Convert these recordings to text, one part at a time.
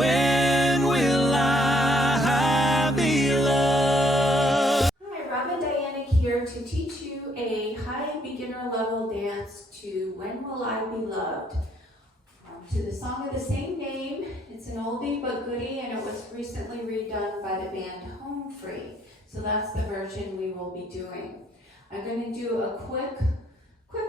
When will I be loved? Hi, Robin Dyanick here to teach you a high beginner level dance to When Will I Be Loved? To the song of the same name. It's an oldie but goodie, and it was recently redone by the band Home Free. So that's the version we will be doing. I'm going to do a quick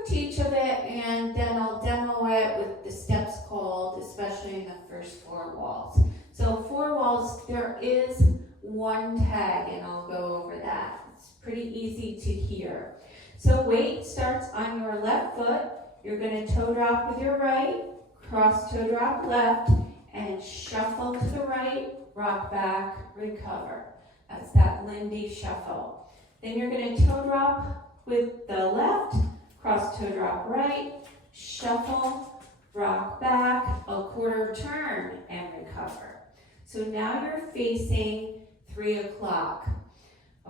teach of it, and then I'll demo it with the steps called, especially in the first 4 walls. So 4 walls, there is one tag, and I'll go over that. It's pretty easy to hear. So weight starts on your left foot. You're going to toe drop with your right, cross toe drop left, and shuffle to the right, rock back, recover. That's that Lindy shuffle. Then you're going to toe drop with the left, cross toe drop right, shuffle, rock back, a quarter turn, and recover. So now you're facing 3 o'clock.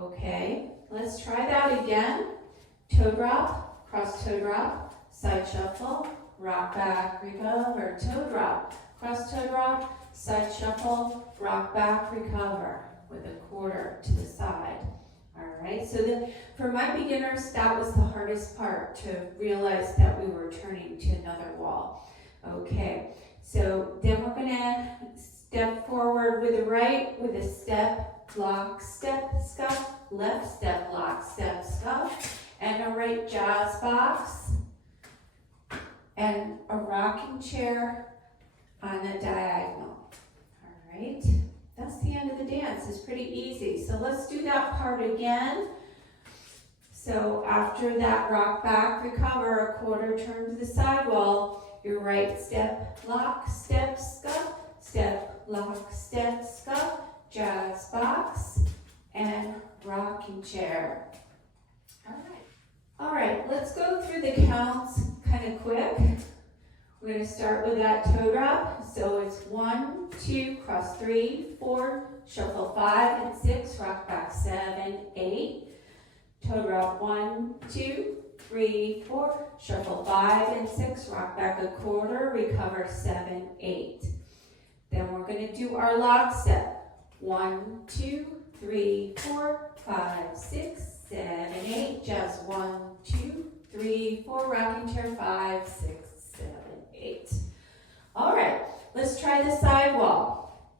Okay, let's try that again. Toe drop, cross toe drop, side shuffle, rock back, recover, toe drop, cross toe drop, side shuffle, rock back, recover with a quarter to the side. All right, so for my beginners, that was the hardest part, to realize that we were turning to another wall. Okay, so then we're gonna step forward with the right with a step, lock, step, scuff, left step, lock, step, scuff, and a right jazz box, and a rocking chair on a diagonal. All right, that's the end of the dance. It's pretty easy. So let's do that part again. So after that rock back, recover, a quarter turn to the side wall, your right step, lock, step, scuff, step, lock, step, scuff, jazz box, and rocking chair. All right, let's go through the counts kind of quick. We're going to start with that toe drop. So it's 1, 2, cross 3, 4, shuffle 5 and 6, rock back 7, 8. Toe drop 1, 2, 3, 4, shuffle 5 and 6, rock back a quarter, recover 7, 8. Then we're going to do our lock step. 1, 2, 3, 4, 5, 6, 7, 8. Jazz 1, 2, 3, 4, rocking chair 5, 6, 7, 8. All right, let's try the side wall.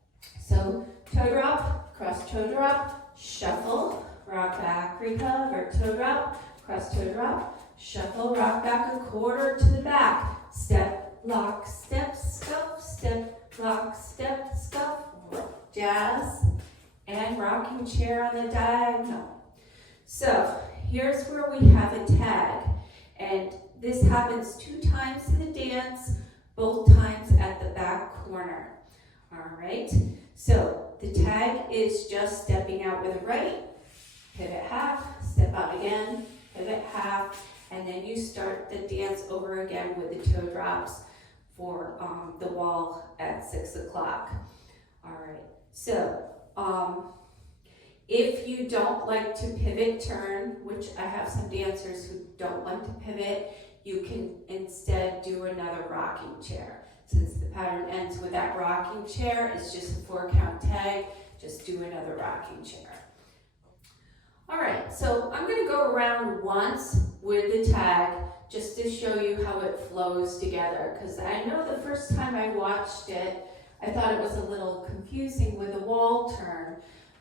So toe drop, cross toe drop, shuffle, rock back, recover, toe drop, cross toe drop, shuffle, rock back a quarter to the back, step, lock, step, scuff, step, lock, step, scuff, jazz, and rocking chair on the diagonal. So here's where we have a tag, and this happens 2 times in the dance, both times at the back corner. All right, so the tag is just stepping out with the right, pivot half, step out again, pivot half, and then you start the dance over again with the toe drops for the wall at 6 o'clock. All right, so if you don't like to pivot turn, which I have some dancers who don't like to pivot, you can instead do another rocking chair. Since the pattern ends with that rocking chair, it's just a 4 count tag, just do another rocking chair. All right, so I'm gonna go around once with the tag just to show you how it flows together, because I know the first time I watched it, I thought it was a little confusing with the wall turn,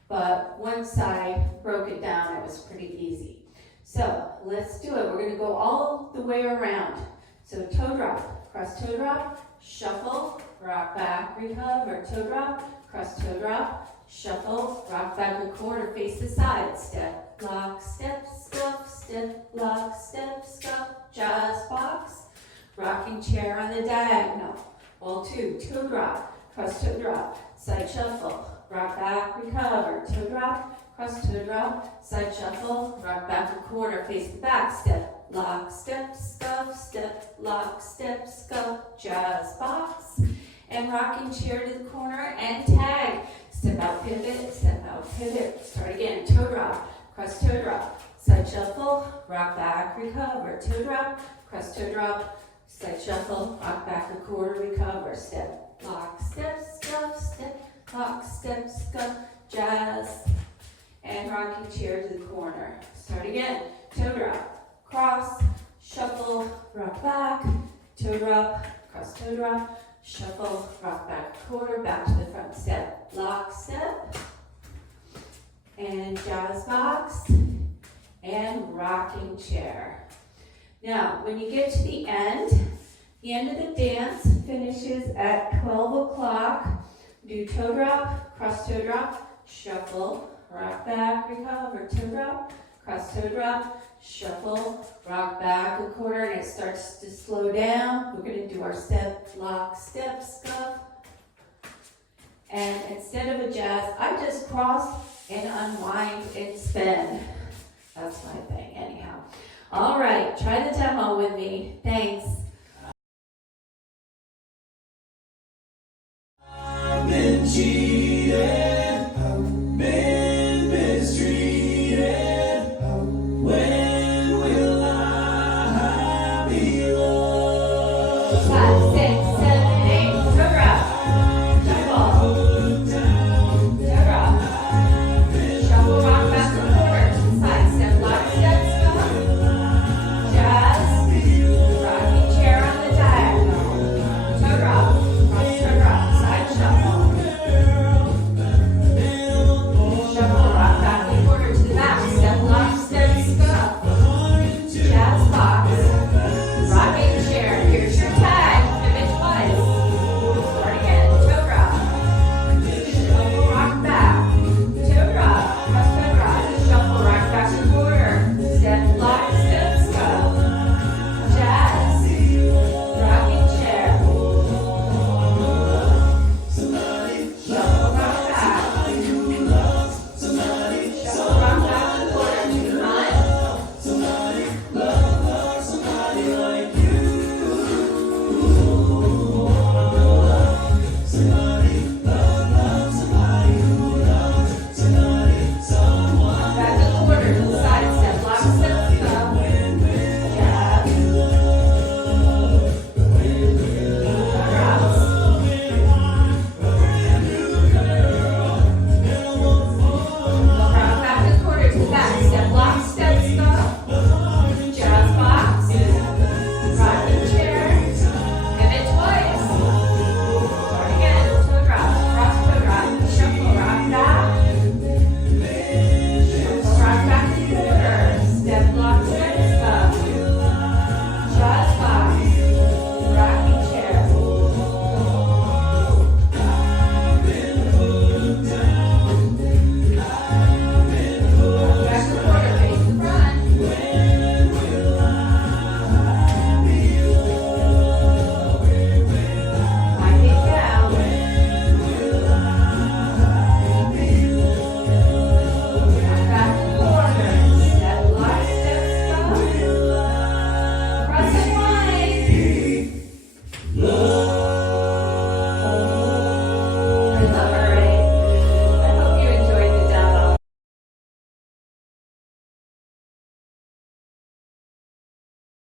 but once I broke it down, it was pretty easy. So let's do it. We're going to go all the way around. So toe drop, cross toe drop, shuffle, rock back, recover, toe drop, cross toe drop, shuffle, rock back a quarter, face the side, step, lock, step, scuff, step, lock, step, scuff, jazz box, rocking chair on the diagonal. Wall 2, toe drop, cross toe drop, side shuffle, rock back, recover, toe drop, cross toe drop, side shuffle, rock back a quarter, face the back, step, lock, step, scuff, step, lock, step, scuff, jazz box, and rocking chair to the corner and tag. Step out, pivot, start again, toe drop, cross toe drop, side shuffle, rock back, recover, toe drop, cross toe drop, side shuffle, rock back a quarter, recover, step, lock, step, scuff, rock, step, scuff, jazz, and rocking chair to the corner. Start again. Toe drop, cross, shuffle, rock back, toe drop, cross toe drop, shuffle, rock back, quarter, back to the front step, lock step, and jazz box, and rocking chair. Now, when you get to the end of the dance finishes at 12 o'clock. Do toe drop, cross toe drop, shuffle, rock back, recover, toe drop, cross toe drop, shuffle, rock back a quarter, and it starts to slow down. We're going to do our step, lock, step, scuff. And instead of a jazz, I just cross and unwind and spin. That's my thing, anyhow. All right, try the demo with me. Thanks. I've been cheated.